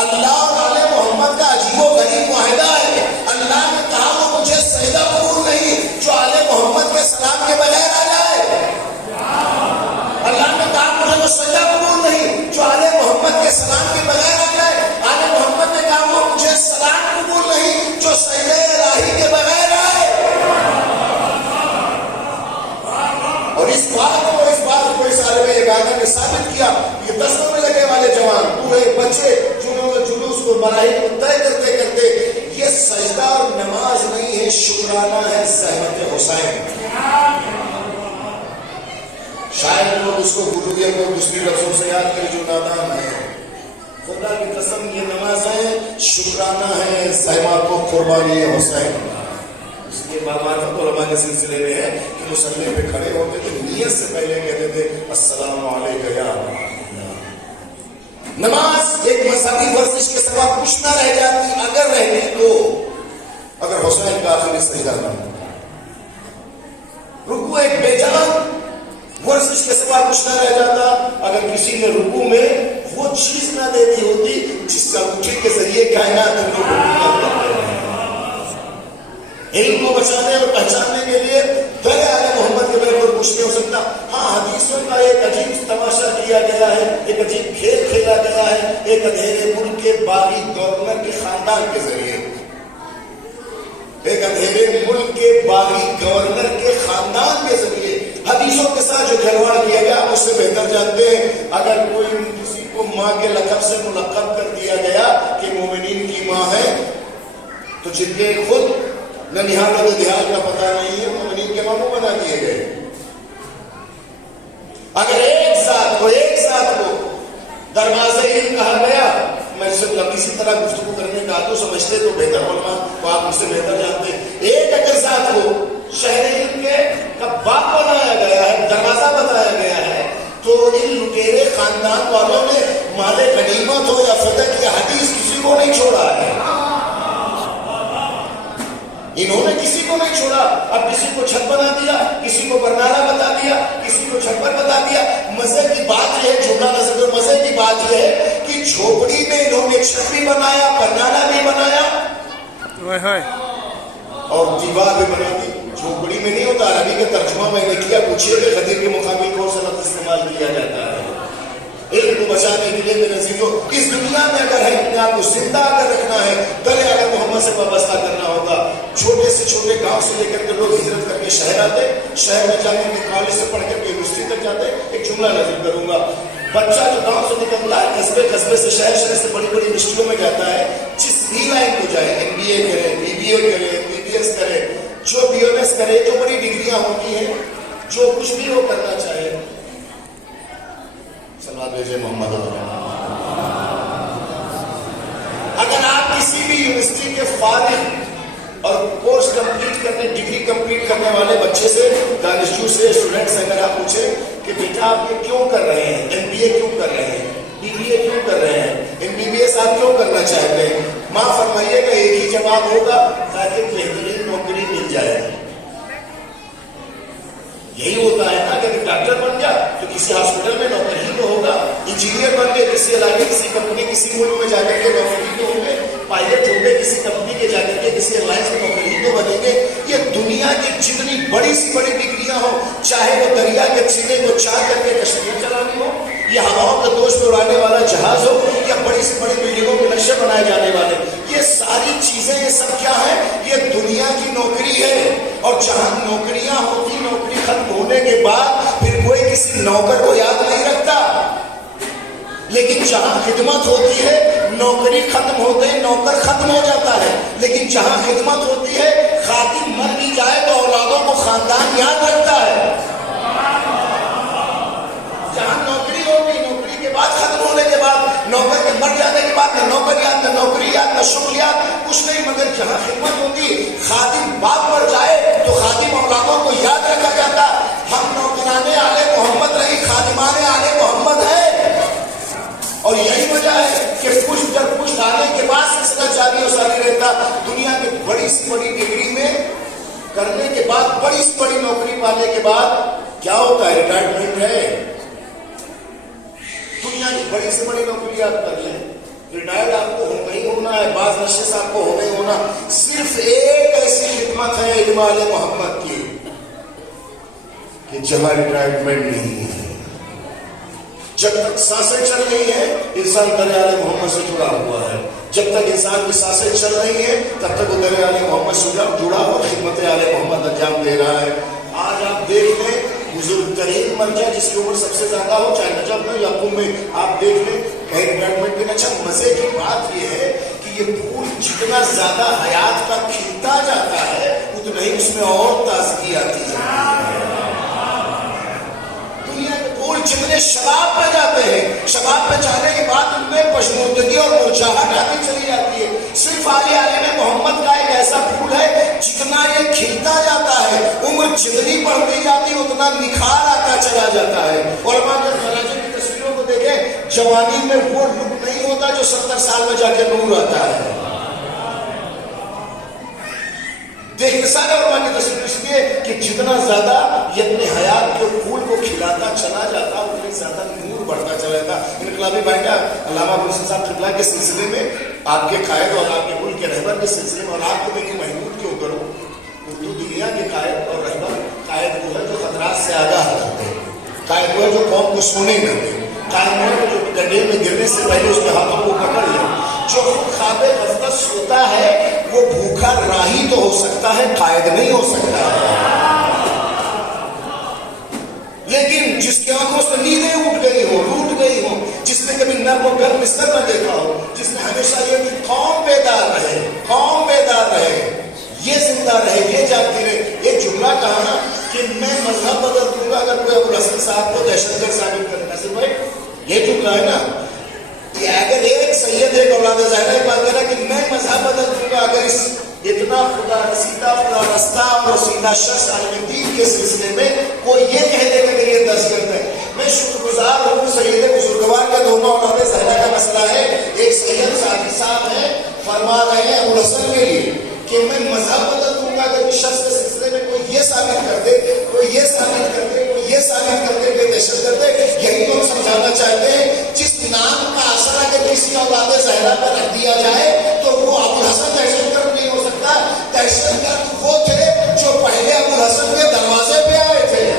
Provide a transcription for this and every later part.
اللہ اور آل محمد کا عجیب و غریب معاہدہ ہے. اللہ نے کہا وہ مجھے سجدہ قبول نہیں جو آل محمد کے سلام کے بغیر آ جائے. اللہ نے کہا مجھے وہ سجدہ قبول نہیں جو آل محمد کے سلام کے بغیر آ جائے. آل محمد نے کہا وہ مجھے سلام قبول نہیں جو سجدہ الہی کے بغیر آئے. اور اس بات کو اس عالم یگانہ نے ثابت کیا. یہ دستوں میں لگے والے جوان بوڑھے بچے جنہوں نے جلوس کو مراحل کو طے کرتے کرتے یہ سجدہ اور نماز نہیں ہے، شکرانہ ہے زحمت حسین. شاید لوگ اس کو گروگے کو دوسری لفظوں سے یاد کریں جو نادان ہے. خدا کی قسم یہ نماز ہے، شکرانہ ہے زحمت و قربانی حسین. اس کے معرفت علماء کے سلسلے میں ہے کہ مصلی پہ کھڑے ہوتے تھے نیت سے پہلے کہتے تھے السلام علیکم یا نماز ایک مذہبی ورزش کے سوا کچھ نہ رہ جاتی اگر رہتی تو اگر حسین کا آخری سجدہ نہ ہوتا. رکوع ایک بے جان ورزش کے سوا کچھ نہ رہ جاتا اگر کسی نے رکوع میں وہ چیز نہ دے دی ہوتی جس کا انگوٹھی کے ذریعے کائنات کو علم کو بچانے اور پہچاننے کے لیے در آل محمد کے بارے میں کچھ نہیں ہو سکتا. ہاں حدیثوں کا ایک عجیب تماشا کیا گیا ہے، ایک عجیب کھیل کھیلا گیا ہے ایک اندھیرے ملک کے باغی گورنر کے خاندان کے ذریعے. ایک اندھیرے ملک کے باغی گورنر کے خاندان کے ذریعے حدیثوں کے ساتھ جو کھلواڑ کیا گیا آپ اس سے بہتر جانتے ہیں. اگر کوئی کسی کو ماں کے لقب سے ملقب کر دیا گیا کہ مومنین کی ماں ہے تو جن کے خود نہ نہال و دیہال کا پتہ نہیں ہے مومنین کے ماموں بنا دیے گئے. اگر ایک ذات کو دروازے علم کہا گیا، میں صرف لمبی سی طرح گفتگو کرنے کا تو سمجھتے تو بہتر علماء تو آپ مجھ سے بہتر جانتے ہیں. ایک اگر ذات کو شہر علم کے باپ بنایا گیا ہے، دروازہ بتایا گیا ہے تو ان لٹیرے خاندان والوں نے مال غنیمت ہو یا فتح کی حدیث کسی کو نہیں چھوڑا ہے. انہوں نے کسی کو نہیں چھوڑا. اب کسی کو چھت بنا دیا، کسی کو برنارا بتا دیا، کسی کو چھپر بتا دیا. مزے کی بات یہ ہے، جملہ نظر دو، مزے کی بات یہ ہے کہ جھوپڑی میں انہوں نے چھت بھی بنایا، برنارا بھی بنایا اور دیوار بھی بنا دی. جھوپڑی میں نہیں ہوتا. عربی کا ترجمہ میں نے کیا، پوچھئے کہ خدیر کے مقابل کون سا لفظ استعمال کیا جاتا ہے. علم کو بچانے کے لیے میرے عزیزو اس دنیا میں اگر ہے اپنے آپ کو زندہ کر رکھنا ہے در آل محمد سے وابستہ کرنا ہوگا. چھوٹے سے چھوٹے گاؤں سے لے کر کے لوگ ہجرت کر کے شہر آتے، شہر میں جانے کے کالج سے پڑھ کر کے یونیورسٹی تک جاتے. ایک جملہ نازل کروں گا. بچہ جو گاؤں سے نکلتا ہے قصبے سے شہر سے بڑی بڑی یونیورسٹیوں میں جاتا ہے، جس بھی لائن کو جائے، MBA کرے، BBA کرے، BBS کرے، جو BMS کرے، جو بڑی ڈگریاں ہوتی ہیں، جو کچھ بھی وہ کرنا چاہے. محمد اگر آپ کسی بھی یونیورسٹی کے فارغ اور کورس کمپلیٹ کرنے، ڈگری کمپلیٹ کرنے والے بچے سے، دانشجو سے، اسٹوڈنٹ سے اگر آپ پوچھیں کہ بیٹا آپ یہ کیوں کر رہے ہیں، MBA کیوں کر رہے ہیں، BBA کیوں کر رہے ہیں، MBBS آپ کیوں کرنا چاہتے ہیں، ماں فرمائیے گا ایک ہی جواب ہوگا تاکہ بہترین نوکری مل جائے. یہی ہوتا ہے نا کہ اگر ڈاکٹر بن گیا تو کسی ہاسپٹل میں نوکری ہی تو ہوگا. انجینئر بن گئے کسی علاقے کسی کمپنی کسی ملک میں جا کر کے نوکری تو ہوں گے. پائلٹ ہوں گے کسی کمپنی کے جا کر کے کسی ایئرلائنس میں نوکری ہی تو بنیں گے. یہ دنیا کی جتنی بڑی سی بڑی ڈگریاں ہوں، چاہے وہ دریا کے سینے کو چاہ کر کے کشمیر چلانی ہو یا ہواؤں کے دوش میں اڑانے والا جہاز ہو یا بڑی سی بڑی بلڈنگوں کے نقشے بنائے جانے والے، یہ ساری چیزیں یہ سب کیا ہے؟ یہ دنیا کی نوکری ہے. اور جہاں نوکریاں ہوتی، نوکری ختم ہونے کے بعد پھر کوئی کسی نوکر کو یاد نہیں رکھتا. لیکن جہاں خدمت ہوتی ہے نوکری ختم ہوتے نوکر ختم ہو جاتا ہے. لیکن جہاں خدمت ہوتی ہے خادم مر بھی جائے تو اولادوں کو خاندان یاد رکھتا ہے. جہاں نوکری ہوگی، نوکری کے بعد ختم ہونے کے بعد، نوکر کے مر جانے کے بعد نہ نوکر یاد، نہ نوکری یاد، نہ شغل یاد، کچھ نہیں. مگر جہاں خدمت ہوتی، خادم باپ مر جائے تو خادم اولادوں کو یاد رکھا جاتا. ہم نوکرانے آل محمد رہی، خادمان آل محمد ہے. اور یہی وجہ ہے کہ پشت در پشت آنے کے بعد سلسلہ جاری و ساری رہتا. دنیا کی بڑی سی بڑی ڈگری میں کرنے کے بعد، بڑی سی بڑی نوکری پانے کے بعد کیا ہوتا ہے؟ ریٹائرمنٹ ہے. دنیا کی بڑی سے بڑی نوکری آپ کر لیں، ریٹائرڈ آپ کو ہونا ہی ہونا ہے، بعض نشست آپ کو ہونا ہی ہونا. صرف ایک ایسی خدمت ہے علم آل محمد کی کہ جہاں ریٹائرمنٹ نہیں ہے. جب تک سانسیں چل رہی ہیں انسان دریا آل محمد سے جڑا ہوا ہے. جب تک انسان کی سانسیں چل رہی ہیں تب تک وہ دریا آل محمد سے جڑا اور خدمت آل محمد انجام دے رہا ہے. آج آپ دیکھ لیں بزرگ ترین مرجع جس کی عمر سب سے زیادہ ہو، چاہے نجف میں یا قم میں، آپ دیکھ لیں کہیں ریٹائرمنٹ کے. اچھا مزے کی بات یہ ہے کہ یہ پھول جتنا زیادہ حیات کا کھلتا جاتا ہے اتنا ہی اس میں اور تازگی آتی ہے. جتنے شباب پہ جاتے ہیں، شباب پہ جانے کے بعد ان میں پشموردگی اور مرجھاہٹ آتی چلی جاتی ہے. صرف عالم محمد کا ایک ایسا پھول ہے جتنا یہ کھلتا جاتا ہے عمر جتنی بڑھتی جاتی ہے اتنا نکھار آتا چلا جاتا ہے. اور مہاراجہ کی تصویروں کو دیکھیں، جوانی میں وہ لک نہیں ہوتا جو 70 سال میں جا کے نور آتا ہے. دیکھنے سارے علماء کی تصویر اس لیے کہ جتنا زیادہ یہ اپنے حیات کے پھول کو کھلاتا چلا جاتا اتنا زیادہ نور بڑھتا چلا جاتا. انقلابی بھائیاں علامہ ابو الحسن صاحب قبلہ کے سلسلے میں، آپ کے قائد اور آپ کے ملک کے رہبر کے سلسلے میں، اور آپ کو میں کہ محمود کیوں کروں، اردو دنیا کے قائد اور رہبر، قائد وہ ہے جو خطرات سے آگاہ رہتے ہیں، قائد وہ ہے جو قوم کو سونے نہ دے، قائد وہ ہے جو گڈھے میں گرنے سے پہلے اس کے ہاتھوں کو پکڑ لے. جو خواب غفلت سوتا ہے وہ بھوکا راہی تو ہو سکتا ہے، قائد نہیں ہو سکتا ہے. لیکن جس کی آنکھوں سے نیندیں اٹھ گئی ہو، روٹ گئی ہو، جس نے کبھی نرم و گرم بستر نہ دیکھا ہو، جس نے ہمیشہ یہ کہ قوم بیدار رہے، قوم بیدار رہے، یہ زندہ رہے، یہ جاگتی رہے. ایک جملہ کہا نا کہ میں مذہب بدل دوں گا اگر کوئی ابو الحسن صاحب کو دہشت گرد ثابت کرے. ناصر بھائی یہ جملہ ہے نا کہ اگر ایک سید ایک اولاد زہرا ایک بات کہہ رہا کہ میں مذہب بدل دوں گا اگر اس اتنا خدا رسیدہ خدا رستہ اور رسیدہ شخص عالم دین کے سلسلے میں کوئی یہ کہہ دے کہ یہ دہشت ہے. میں شکر گزار ہوں سید بزرگوار کا دونوں اولاد زہرا کا مسئلہ ہے. ایک سید ساتھی صاحب ہیں فرما رہے ہیں ابو الحسن کے لیے کہ میں مذہب بدل دوں گا اگر اس شخص کے سلسلے میں کوئی یہ ثابت کر دے، کوئی یہ ثابت کر دے، کوئی یہ ثابت کر دے کہ دہشت گرد ہے. یہی تو ہم سمجھانا چاہتے ہیں. جس نام کا اثر اگر کسی اولاد زہرا پر رکھ دیا جائے تو وہ ابو الحسن دہشت گرد نہیں ہو سکتا. دہشت گرد وہ تھے جو پہلے ابو الحسن کے دروازے پہ آئے تھے.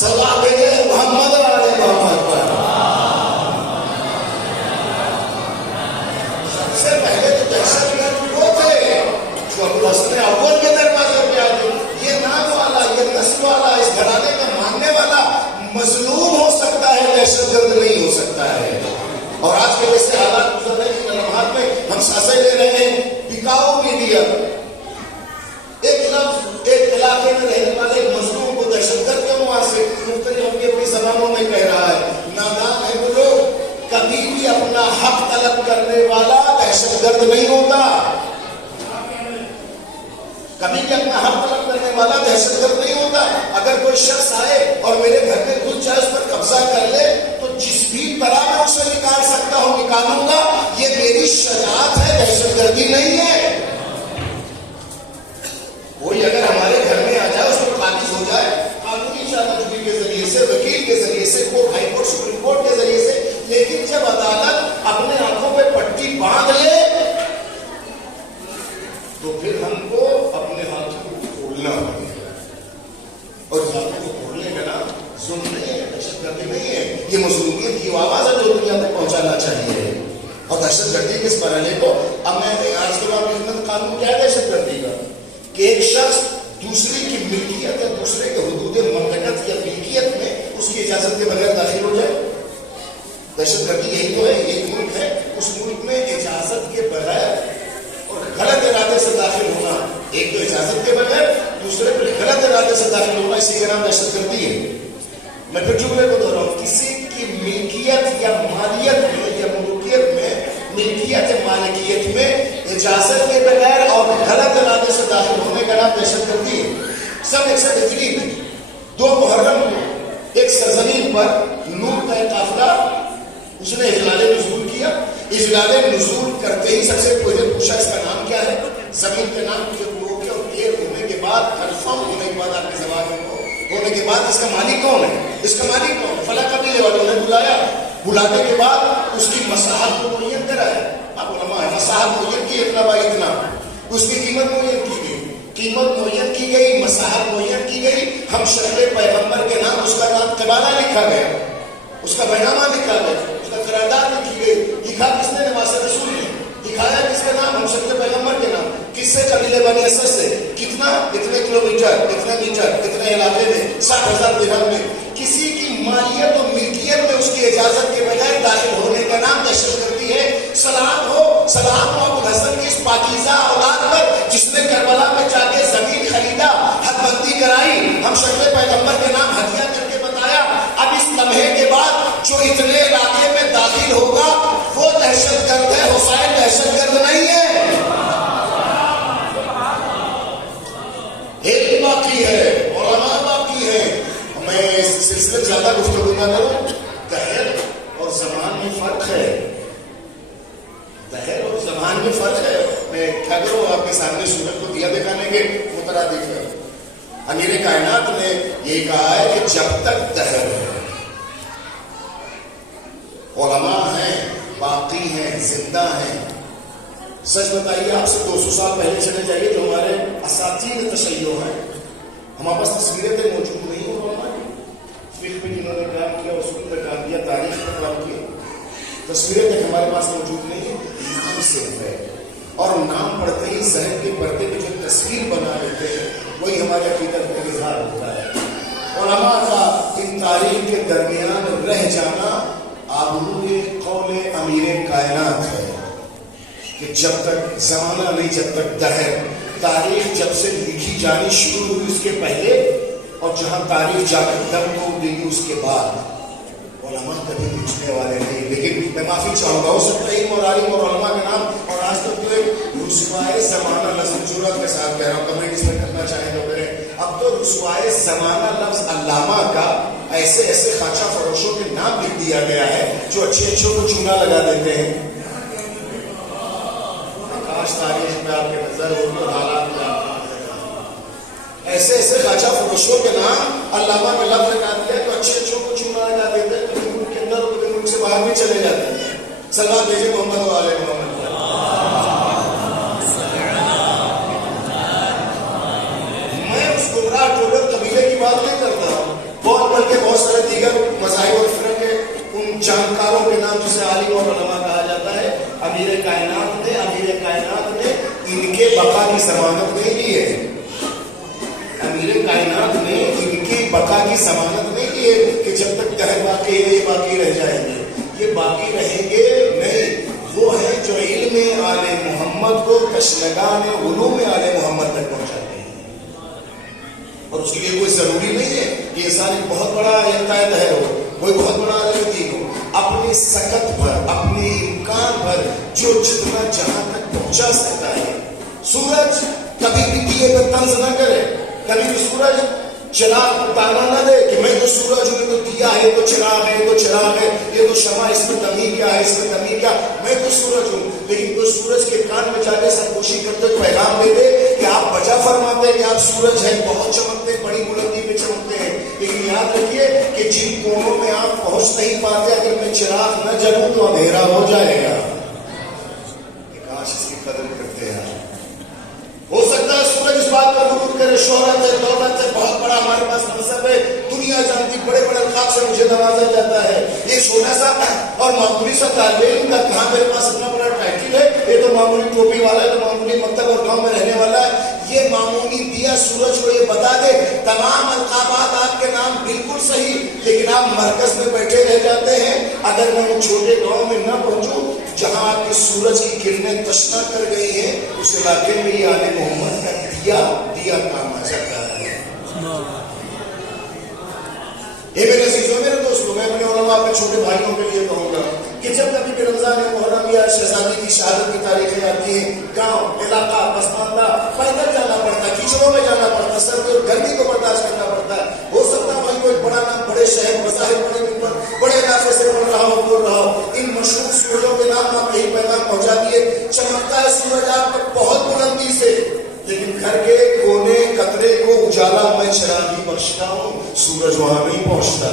صلوات بھیجے محمد علیہ محمد پر. سب سے پہلے تو دہشت گرد وہ تھے جو ابو الحسن اول کے دروازے پہ آئے تھے. یہ نام والا، یہ نسل والا، اس گھرانے کا ماننے والا مظلوم ہو سکتا ہے، دہشت گرد نہیں ہو سکتا ہے. اور آج کے جیسے حالات گزر رہے ہیں لمحات میں ہم سانسیں لے رہے ہیں. بکاؤ میڈیا ایک لفظ ایک علاقے میں رہنے والے مظلوم کو دہشت گرد کیوں وہاں سے مختلف اپنی زبانوں میں کہہ رہا ہے. نادان ہے وہ لوگ. کبھی بھی اپنا حق طلب کرنے والا دہشت گرد نہیں ہوتا. کبھی بھی اپنا حق طلب کرنے والا دہشت گرد نہیں ہوتا. اگر کوئی شخص آئے اور میرے گھر میں گھس جائے، اس پر قبضہ کر لے تو جس بھی طرح میں اسے نکال سکتا ہوں نکالوں گا. یہ میری شجاعت ہے، دہشت گردی نہیں ہے. کوئی اگر ہمارے گھر میں آ جائے، اس کو قابض ہو جائے قانونی چارہ کے ذریعے سے، وکیل کے ذریعے سے، court high court supreme court کے ذریعے سے، لیکن جب عدالت اپنے آنکھوں پہ پٹی باندھ لے تو پھر ہم کو اپنے ہاتھوں کو کھولنا پڑے گا. اور ہاتھوں کو کھولنے کا نا ظلم نہیں ہے، دہشت گردی نہیں ہے. یہ مظلومیت کی آواز ہے جو دنیا تک پہنچانا چاہیے. اور دہشت گردی کس مرحلے کو اب میں آج کے بعد خدمت قانون کیا ہے دہشت گردی کا کہ ایک شخص دوسرے کی ملکیت یا دوسرے کے حدود مملکت یا ملکیت میں اس کی اجازت کے بغیر داخل ہو جائے. دہشت گردی یہی تو ہے. ایک ملک ہے، اس ملک میں اجازت کے بغیر اور غلط ارادے سے داخل ہونا، ایک تو اجازت کے بغیر، دوسرے پر غلط ارادے سے داخل ہونا، اسی کا نام دہشت گردی ہے. میں پھر جملے کو دوہراؤں، کسی کی ملکیت یا مالیت میں یا ملکیت میں، ملکیت یا مالکیت میں اجازت کے بغیر اور غلط ارادے سے داخل ہونے کا نام دہشت گردی ہے. سب ایک ساتھ تقریب ہے. 2 محرم کو ایک سرزمین پر نور کا ایک قافلہ اس نے اجلال نزول کیا. اجلال نزول کرتے ہی سب سے پہلے پوچھا اس کا نام کیا ہے. زمین کے نام مجھے وہ کیا، اور دیر ہونے کے بعد کنفرم ہونے کے بعد آپ کے زبان میں ہونے کے بعد اس کا مالک کون ہے، اس کا مالک کون ہے، فلاں قبیلے والے بلانے کے بعد اس کی مساحت کو معین کرا ہے. اب علماء ہے مساحت معین کی اتنا بائی اتنا, اس کی قیمت معین کی گئی, قیمت معین کی گئی, مساحت معین کی گئی. ہم شکل پیغمبر کے نام, اس کا نام قبالہ لکھا گیا, اس کا بیانامہ لکھا گیا, اس کا قرارداد لکھی گئی. لکھا کس نے؟ نواز رسول نے. دکھایا کس کا نام؟ ہم شکل پیغمبر کے نام. کس سے؟ قبیلے بنی اسد سے. کتنا؟ اتنے کلومیٹر, اتنے میٹر, اتنے علاقے میں, 60,000 درہم میں. کسی کی مالیت اور ملکیت میں اس کی اجازت کے بغیر داخل ہونے کا نام دہشت گردی ہے. سلام ہو ابو الحسن کی اس پاکیزہ اولاد پر جس نے کربلا میں جا کے زمین خریدا, حد بندی کرائی, ہم شکل پیغمبر کے نام ہدیہ کر کے بتایا. اب اس لمحے کے بعد جو اتنے علاقے میں داخل ہوگا وہ دہشت گرد ہے, حسین دہشت گرد نہیں ہے. علم باقی ہے, علماء باقی ہے. میں اس سلسلے زیادہ گفتگو نہ کروں. دہر اور زمان میں فرق ہے, دہر اور زمان میں فرق ہے. میں کیا کروں, آپ کے سامنے سورج کو دیا دکھانے کے مترادف ہے. امیر کائنات نے یہ کہا ہے کہ جب تک دہر ہے, علماء ہیں, باقی ہیں, زندہ ہیں. سچ بتائیے, آپ سے 200 سال پہلے چلے جائیے جو ہمارے اساتید تشیع ہیں, ہمارے پاس تصویریں تو موجود نہیں ہو. فلم پہ جنہوں نے کام کیا, اصول پہ کام کیا, تاریخ پہ کام کیا, تصویریں تک ہمارے پاس موجود نہیں ہیں. نام صرف ہے, اور نام پڑھتے ہی ذہن کے پردے پہ جو تصویر بنا لیتے ہیں وہی ہمارے عقیدت کا اظہار ہوتا ہے. علماء کا ان تاریخ کے درمیان رہ جانا آبرو قول امیر کائنات ہے کہ جب تک زمانہ نہیں, جب تک دہر, تاریخ جب سے لکھی جانی شروع ہوئی اس کے پہلے, اور جہاں تاریخ جا کر دم توڑ دے گی اس کے بعد, علماء کبھی پوچھنے والے نہیں. لیکن میں معافی چاہوں گا, ہو سکتا ہے علم اور عالم اور علماء کے نام, اور آج تک تو ایک رسوائے زمانہ لفظ جرأت کے ساتھ کہہ رہا ہوں, کمنٹ اس میں کرنا چاہیں تو کریں. اب تو رسوائے زمانہ لفظ علامہ کا ایسے ایسے خاچہ فروشوں کے نام لکھ دیا گیا ہے جو اچھے اچھوں کو چونا لگا دیتے ہیں. کاش تاریخ میں آپ کے نظر ہو تو حالات میں ایسے ایسے خاچہ فروشوں کے نام علامہ کا لفظ لگا دیا تو اچھے اچھوں کو چونا لگا دیتے ہیں, تو ملک کے اندر اور ملک سے باہر بھی چلے جاتے ہیں. سلام بھیجے محمد و آل محمد. میں اس گمراہ ٹولر قبیلے کی بات نہیں کرتا ہوں, بہت بلکہ بہت سارے دیگر مذاہب اور فرق کے ان جانکاروں کے نام جسے عالم اور علماء کہا جاتا ہے. امیر کائنات نے ان کے بقا کی ضمانت نہیں لی ہے. امیر کائنات نے ان کی بقا کی ضمانت نہیں لی ہے کہ جب تک دہر باقی ہے یہ باقی رہ جائیں گے. یہ باقی رہیں گے نہیں, وہ ہیں جو علم آل محمد کو تشنگان علوم آل محمد تک پہنچاتے ہیں. اور اس کے لیے کوئی ضروری نہیں ہے کہ انسان ایک بہت بڑا یکتائے دہر ہو, کوئی بہت بڑا عالم دین ہو. اپنی سکت پر, اپنے امکان پر جو جتنا جہاں تک پہنچا سکتا ہے. سورج کبھی بھی دیے پر طنز نہ کرے, کبھی بھی سورج چراغ تانا نہ دے کہ میں تو سورج ہوں, تو دیا ہے, تو چراغ ہے, تو چراغ ہے, یہ تو شمع, اس میں کمی کیا ہے, اس میں کمی کیا, میں تو سورج ہوں. لیکن کوئی سورج کے کان میں جا کے سرپوشی کرتے پیغام دے دے کہ آپ بجا فرماتے ہیں کہ آپ سورج ہیں, بہت چمکتے ہیں, بڑی بلندی پہ چمکتے ہیں, لیکن یاد رکھیے کہ جن کوڑوں میں آپ پہنچ نہیں پاتے, اگر میں چراغ نہ جلوں تو اندھیرا ہو جائے گا. کاش اس کی قدر کرتے ہیں. ہو سکتا ہے سورج اس بات پر غرور کرے, شہرت ہے, دولت ہے, بہت بڑا ہمارے پاس منصب ہے, دنیا جانتی, بڑے بڑے القاب سے مجھے نوازا جاتا ہے. یہ چھوٹا سا اور معمولی سا طالب علم کا کہاں میرے پاس اتنا بڑا ٹائٹل ہے, یہ تو معمولی ٹوپی والا ہے, تو معمولی مکتب اور گاؤں میں رہنے والا ہے. یہ معمولی دیا سورج کو یہ بتا دے تمام القابات آپ کے نام بالکل صحیح, لیکن آپ مرکز میں بیٹھے رہ جاتے ہیں. اگر میں ان چھوٹے گاؤں میں نہ پہنچوں جہاں آپ کی سورج کی کرنیں تشنا کر گئی ہیں, اس علاقے میں یہ آل محمد کا دیا کام آ جاتا ہے. میرے عزیزوں, میرے دوستوں, میں اپنے علماء اپنے چھوٹے بھائیوں کے لیے کہوں گا کہ جب کبھی بھی رمضان محرم یا شہزادی کی شہادت کی تاریخیں آتی ہیں, گاؤں علاقہ پسماندہ پیدل جانا پڑتا ہے, کیچڑوں میں جانا پڑتا ہے, سردی اور گرمی کو برداشت کرنا پڑتا ہے. ہو سکتا ہے بھائی کوئی بڑا نام, بڑے شہر, بظاہر بڑے ممبر, بڑے علاقے سے پڑھ رہا ہو, بول رہا ہو, ان مشہور سورجوں کے نام آپ یہی پیغام پہنچا دیے. چمکتا ہے سورج آپ پر بہت بلندی سے, لیکن گھر کے کونے قطرے کو اجالا میں چراغی بخشتا ہوں, سورج وہاں نہیں پہنچتا.